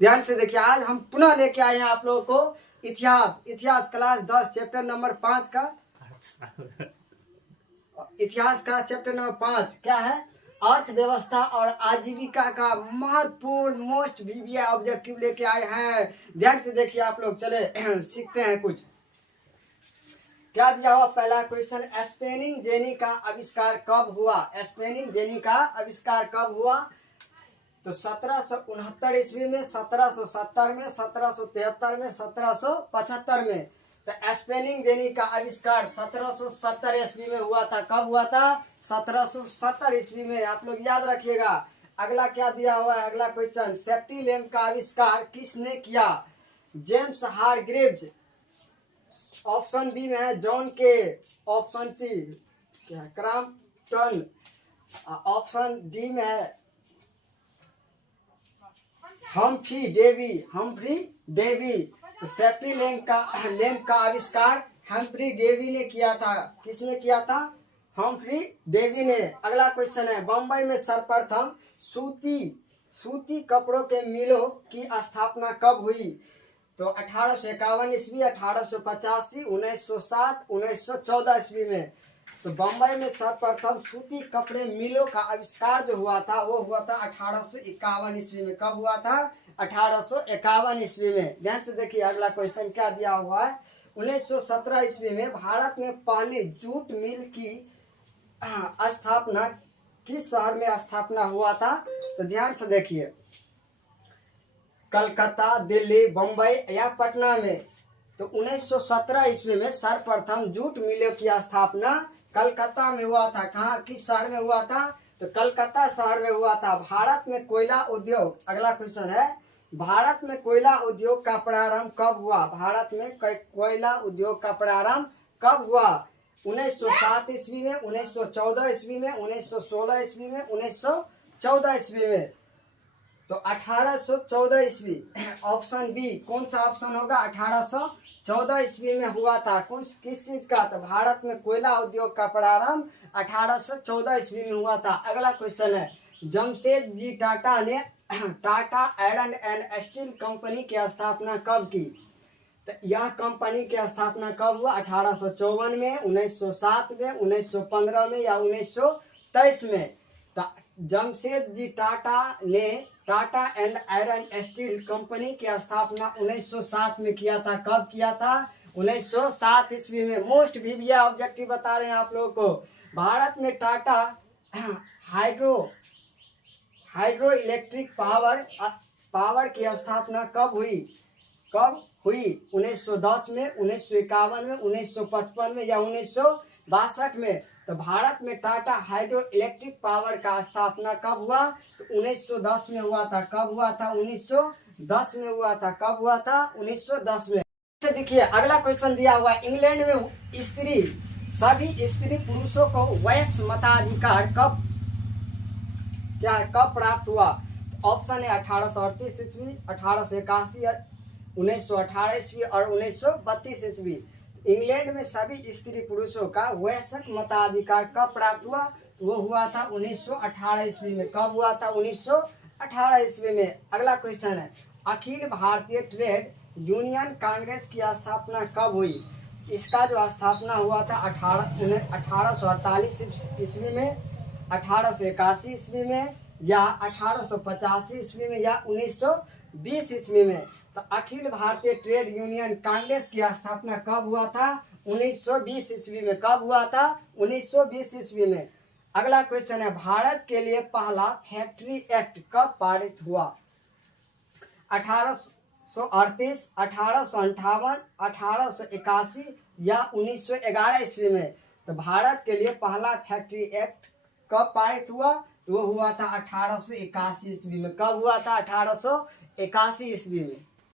ध्यान से देखिए, आज हम पुनः लेके आए हैं आप लोगों को इतिहास क्लास 10 चैप्टर नंबर 5 का इतिहास का चैप्टर नंबर 5 क्या है, अर्थव्यवस्था और आजीविका का महत्वपूर्ण मोस्ट वीवीआई ऑब्जेक्टिव लेके आए हैं। ध्यान से देखिए आप लोग, चले सीखते हैं कुछ। क्या दिया हुआ पहला क्वेश्चन, स्पेनिंग जेनी का आविष्कार कब हुआ? स्पेनिंग जेनी का आविष्कार कब हुआ? तो 1769 ईस्वी में, 1770 में, 1773 में, 1775 में। तो स्पेनिंग जेनी का आविष्कार 1770 ईस्वी में हुआ था। कब हुआ था? 1770 ईस्वी में। आप लोग याद रखिएगा। अगला क्या दिया हुआ है, अगला क्वेश्चन, सेफ्टी लैम्प का आविष्कार किसने किया? James Hargreaves. ऑप्शन बी में है जॉन के, ऑप्शन सी क्या है क्रॉम्पटन, ऑप्शन डी में है हम्फ्री डेवी। तो सेफ्टी लैम्प का आविष्कार हम्फ्री डेवी ने किया था। किसने किया था? हम्फ्री डेवी ने। अगला क्वेश्चन है, बम्बई में सर्वप्रथम सूती कपड़ों के मिलों की स्थापना कब हुई? तो 1851 ईस्वी, 1885, 1907, 1914 ईस्वी में। तो बम्बई में सर्वप्रथम सूती कपड़े मिलों का आविष्कार जो हुआ था वो हुआ था 1851 ईस्वी में। कब हुआ था? 1851 ईस्वी में। ध्यान से देखिए, अगला क्वेश्चन क्या दिया हुआ है, 1917 ईस्वी में भारत में पहली जूट मिल की स्थापना किस शहर में स्थापना हुआ था? तो ध्यान से देखिए, कलकत्ता, दिल्ली, बम्बई या पटना में। तो 1917 ईस्वी में सर्वप्रथम जूट मिलों की स्थापना कलकत्ता में हुआ था। कहाँ, किस शहर में हुआ था? तो कलकत्ता शहर में हुआ था। भारत में कोयला उद्योग, अगला क्वेश्चन है, भारत में कोयला उद्योग का प्रारंभ कब हुआ? भारत में कोयला उद्योग का प्रारंभ कब हुआ? 1907 ईस्वी में, 1914 ईस्वी में, 1916 ईस्वी में, 1914 ईस्वी में। तो 1814 ईस्वी, ऑप्शन बी। कौन सा ऑप्शन होगा? 1814 ईस्वी में हुआ था। किस चीज का? तो भारत में कोयला उद्योग का प्रारंभ 1814 ईस्वी में हुआ था। अगला क्वेश्चन है, जमशेदजी टाटा ने Tata iron and steel company की स्थापना कब की? तो यह कंपनी की स्थापना कब हुआ? 1854 में, 1907 में, 1915 में या 1923 में। तो जमशेदजी टाटा ने Tata and iron steel company की स्थापना 1907 में किया था। कब किया था? 1907 ईस्वी में। मोस्ट वीवीआई ऑब्जेक्टिव बता रहे हैं आप लोगों को। भारत में टाटा हाइड्रो इलेक्ट्रिक पावर की स्थापना कब हुई? 1910 में, 1951 में, 1955 में या 1962 में। तो भारत में टाटा हाइड्रो इलेक्ट्रिक पावर का स्थापना कब हुआ? तो 1910 में हुआ था। कब हुआ था? 1910 में हुआ था। कब हुआ था? 1910 में। देखिए, अगला क्वेश्चन दिया हुआ, इंग्लैंड में सभी स्त्री पुरुषों को वैक्स मताधिकार कब प्राप्त हुआ? ऑप्शन है 1838 ईस्वी, 1881, 1918 ईस्वी और 1932 ईस्वी। इंग्लैंड में सभी स्त्री पुरुषों का वैश्विक मताधिकार कब प्राप्त हुआ? तो वो हुआ था 1918 ईस्वी में। कब हुआ था? 1918 ईस्वी में। अगला क्वेश्चन है, अखिल भारतीय ट्रेड यूनियन कांग्रेस की स्थापना कब हुई? इसका जो स्थापना हुआ था 1848 ईस्वी में, 1881 ईस्वी में या 1885 ईस्वी में या 1920 ईस्वी में। तो अखिल भारतीय ट्रेड यूनियन कांग्रेस की स्थापना कब हुआ था? 1920 ईस्वी में। कब हुआ था? 1920 ईस्वी में। अगला क्वेश्चन है, भारत के लिए पहला फैक्ट्री एक्ट कब पारित हुआ? 1838, 1858, 1881 या 1911 ईस्वी में। तो भारत के लिए पहला फैक्ट्री एक्ट कब पारित हुआ? तो वो हुआ था 1881 ईस्वी में। कब हुआ था? 1881 ईस्वी में।